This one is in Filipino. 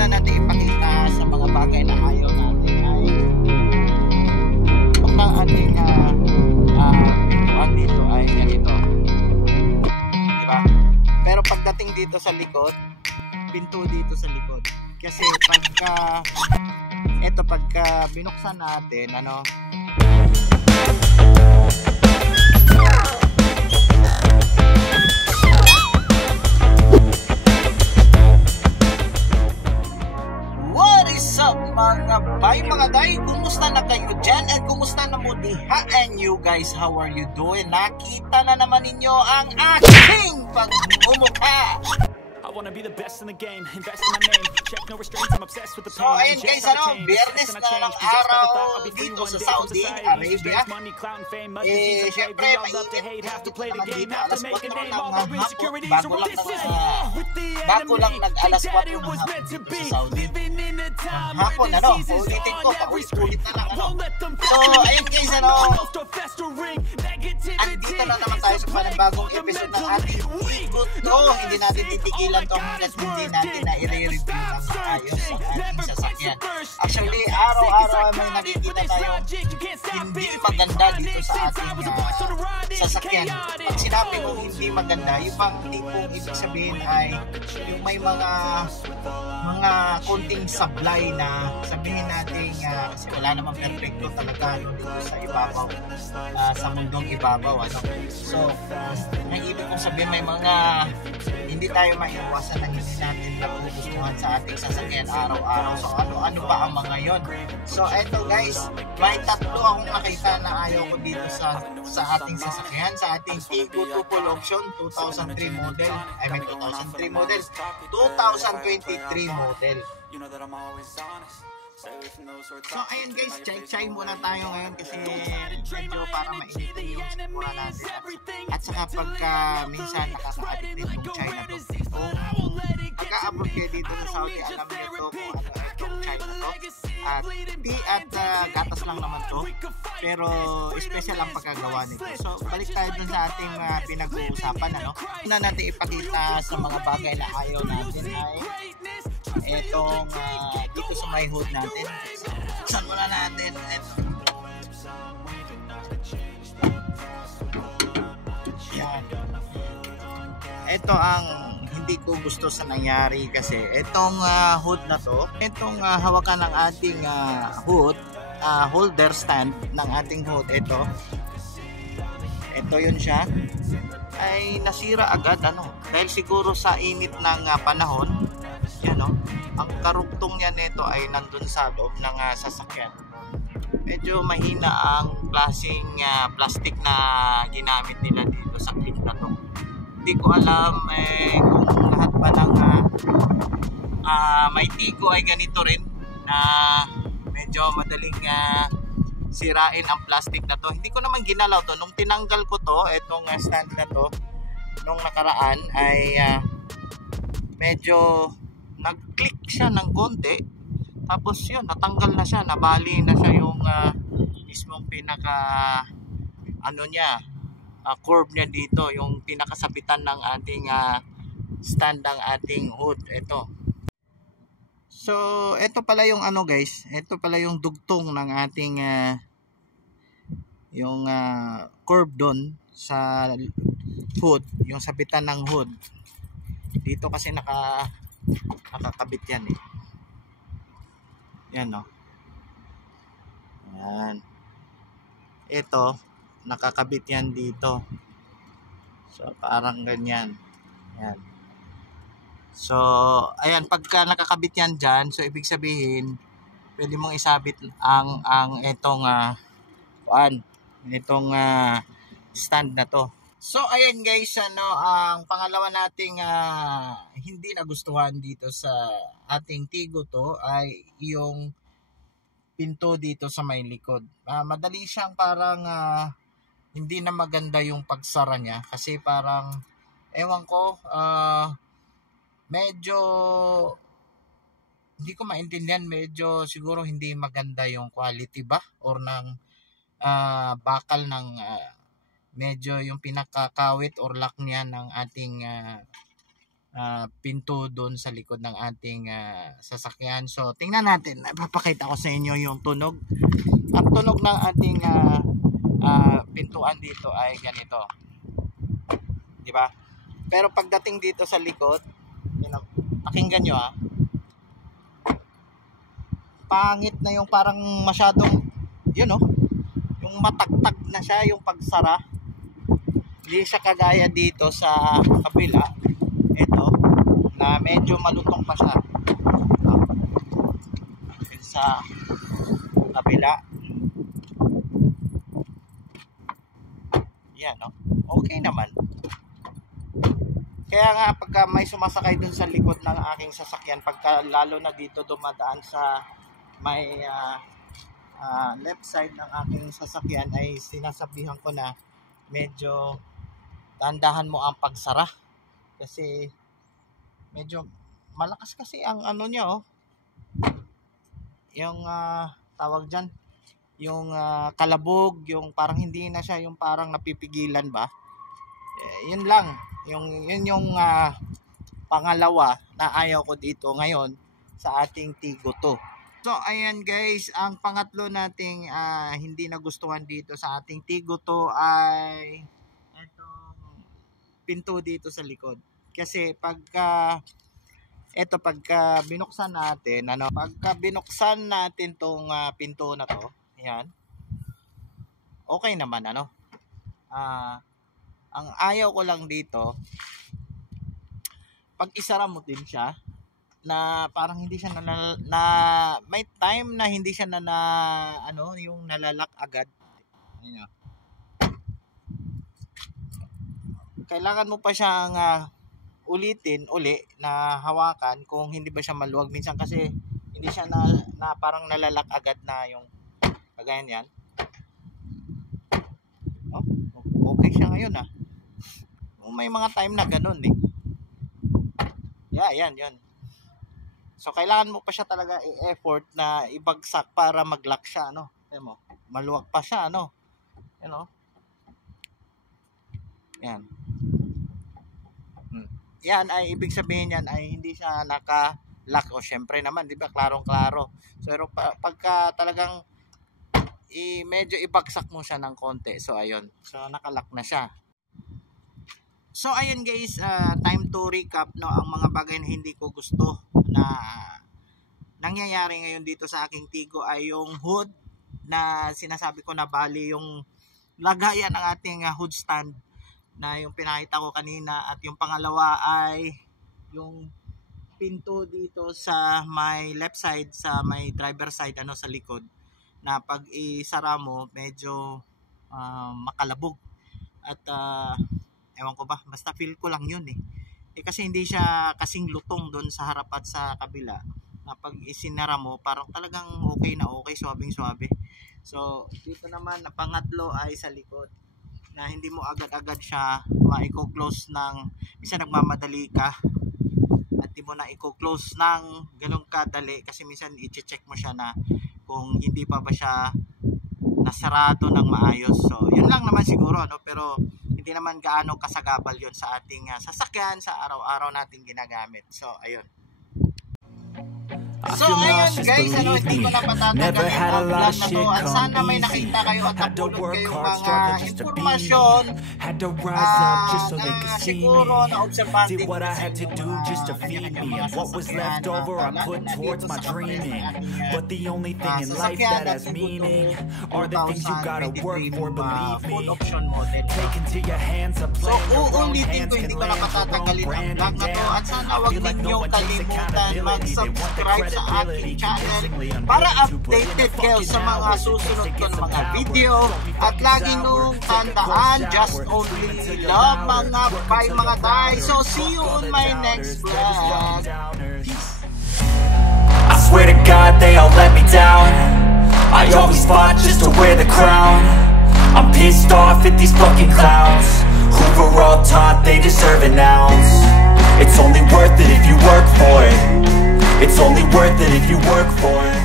una natin ipakita sa mga bagay na ayaw natin ay kung ang ating pintuan dito ay ganito, diba? Pero pagdating dito sa likod, pinto dito sa likod, kasi pagka binuksan natin, mga day, kumusta na kayo dyan? And kumusta na mo diha? And you guys, how are you doing? Nakita na naman ninyo ang aking pag-umukha. I wanna be the best in the game, invest in my name, check no restraints, I'm obsessed with the pain. So ayun guys, biyernes na ng araw dito sa Saudi Arabia. Syempre mainit naman dito, alas 4 ng hapon, bago lang nag-alas 4 ng hapon dito sa Saudi. Hapon, ulitin ko, paulit na lang, So ayun guys, andito na naman tayo sa panibagong episode ng ating Ikot To. Hindi natin titigilan hanggat hindi natin na i-review ng ayos ang ating sasakyan. Actually, araw-araw may nakikita tayong hindi maganda dito sa ating sasakyan. Pag sinabi kong hindi maganda, yung bang tipong ibig sabihin ay yung may mga konting sablay na sabihin natin kasi wala namang perfecto talaga dito sa ibabaw, sa mundong ibabaw. So, ang ibig kong sabihin may mga hindi tayo maiwasan na hindi natin napupustuhan sa ating sasakyan araw-araw. So ano ba ang mga yon? So eto guys, may tatlo akong nakita na ayaw ko dito sa ating sasakyan, sa ating Tigo 2 full option 2003 model, 2003 model, 2023 model. So ayun guys, chay muna tayo ngayon kasi medyo para mainitin yung sikmura natin. At saka pagka minsan nakaka-addict din yung chay na to. Kung pagka-abroad kayo dito sa Saudi, alam niyo to kung ano itong chay na to. At tea at gatas lang naman to, pero special ang pagkagawa nito. So balik tayo dun sa ating pinag-uusapan. Una natin ipakita sa mga bagay na ayaw natin ay etong dito sa may hood natin. Saan muna natin? Yan. Ito ang hindi ko gusto sa nangyari kasi itong hood na to, itong hawakan ng ating hood, holder stand ng ating hood, ito yun siya, ay nasira agad dahil siguro sa init ng panahon. Ang karugtong niya nito ay nandun sa loob ng sasakyan. Medyo mahina ang klaseng plastic na ginamit nila dito sa clip na to. Hindi ko alam kung lahat ba ng may Tigo ay ganito rin na medyo madaling sirain ang plastic na to. Hindi ko naman ginalaw to. Nung tinanggal ko to, itong stand na to, nung nakaraan ay medyo nag-click siya ng konti, tapos yun, natanggal na siya, nabali na siya yung mismong pinaka curve niya dito, yung pinakasabitan ng ating stand ng ating hood. Ito, so ito pala yung guys, ito pala yung dugtong ng ating yung curve doon sa hood, yung sabitan ng hood dito kasi nakakabit yan yan yan, ito nakakabit yan dito, so parang ganyan yan. So ayan, pagka nakakabit yan dyan, so ibig sabihin pwede mong isabit ang itong itong stand na to. So ayan guys, ang pangalawa nating hindi nagustuhan dito sa ating Tigo to ay yung pinto dito sa may likod. Madali siyang parang hindi na maganda yung pagsara niya kasi parang ewan ko, medyo hindi ko maintindihan, medyo siguro hindi maganda yung quality ba or ng bakal ng medyo yung pinakakawit or lock niya ng ating pinto doon sa likod ng ating sasakyan. So tingnan natin, ipapakita ko sa inyo yung tunog. Ang tunog ng ating pintuan dito ay ganito, di ba? Pero pagdating dito sa likod, pakinggan nyo pangit na yung parang masyadong yung matagtag na siya yung pagsara. Hindi siya kagaya dito sa kabila, ito na medyo malutong pa siya sa kabila. Yan, okay naman. Kaya nga pagka may sumasakay dun sa likod ng aking sasakyan, pagka lalo na dito dumadaan sa may left side ng aking sasakyan, ay sinasabihan ko na medyo tandahan mo ang pagsara kasi medyo malakas kasi ang niya yung tawag dyan, yung kalabog, yung parang hindi na siya yung parang napipigilan ba. Yun lang, yun yung pangalawa na ayaw ko dito ngayon sa ating Tigo 2. So ayan guys, ang pangatlo nating hindi nagustuhan dito sa ating Tigo 2 ay itong pinto dito sa likod. Kasi pagka binuksan natin, pagka binuksan natin tong pinto na to, ayan, okay naman, ang ayaw ko lang dito, pag isara mo din siya, na parang hindi siya may time na hindi siya yung nalalak agad. Kailangan mo pa siyang ulitin na hawakan kung hindi ba siya maluwag. Minsan kasi hindi siya na parang nalalak agad na yung kagaya niyan. Okay siya ngayon may mga time na ganun yan. So kailangan mo pa siya talaga i-effort na ibagsak para mag-lock siya, Ayan mo, maluwag pa siya, Yan. Yan ay ibig sabihin yan ay hindi siya naka-lock. O syempre naman, di ba, klarong-klaro. Pero pagka talagang medyo ibagsak mo siya ng konti. So ayun, so naka-lock na siya. So ayan guys, time to recap ang mga bagay na hindi ko gusto na nangyayari ngayon dito sa aking Tigo ay yung hood na sinasabi ko na bali yung lagayan ng ating hood stand na yung pinakita ko kanina, at yung pangalawa ay yung pinto dito sa may left side, sa may driver side sa likod, na pag isara mo medyo makalabog at ewan ko ba, basta feel ko lang yun kasi hindi siya kasing lutong doon sa harap at sa kabila, na pag isinara mo parang talagang okay na okay, swabing swabe. So dito naman na pangatlo ay sa likod, na hindi mo agad-agad siya ma-close ng, minsan nagmamadali ka at di mo na i-close ng ganun kadali kasi minsan i-check mo siya na kung hindi pa ba siya nasarado ng maayos. So yun lang naman siguro, pero hindi naman gaano kasagabal yon sa ating sasakyan sa araw-araw nating ginagamit. So ayun. So ayun guys, hindi ko na patatagalin ang vlog na to, at sana may nakita kayo at napulot kayong mga informasyon na siguro na observante din sa inyo mga sasakyan towards my dreaming. But the only thing in life that has meaning are the things you gotta work for, believe me. Take into your hands a plan. So uulitin ko, hindi ko na patatagalin ang vlog na to, at sana wag ninyong kalimutan mag-subscribe sa aking channel para updated kayo sa mga susunod ko ng mga video, at lagi nung tandaan, just only love mga bye mga tay. So see you on my next vlog. Peace. I swear to God they all let me down. I always fought just to wear the crown. I'm pissed off at these fucking clowns who were all taught they deserve an ounce. It's only worth it if you work for it. It's only worth it if you work for it.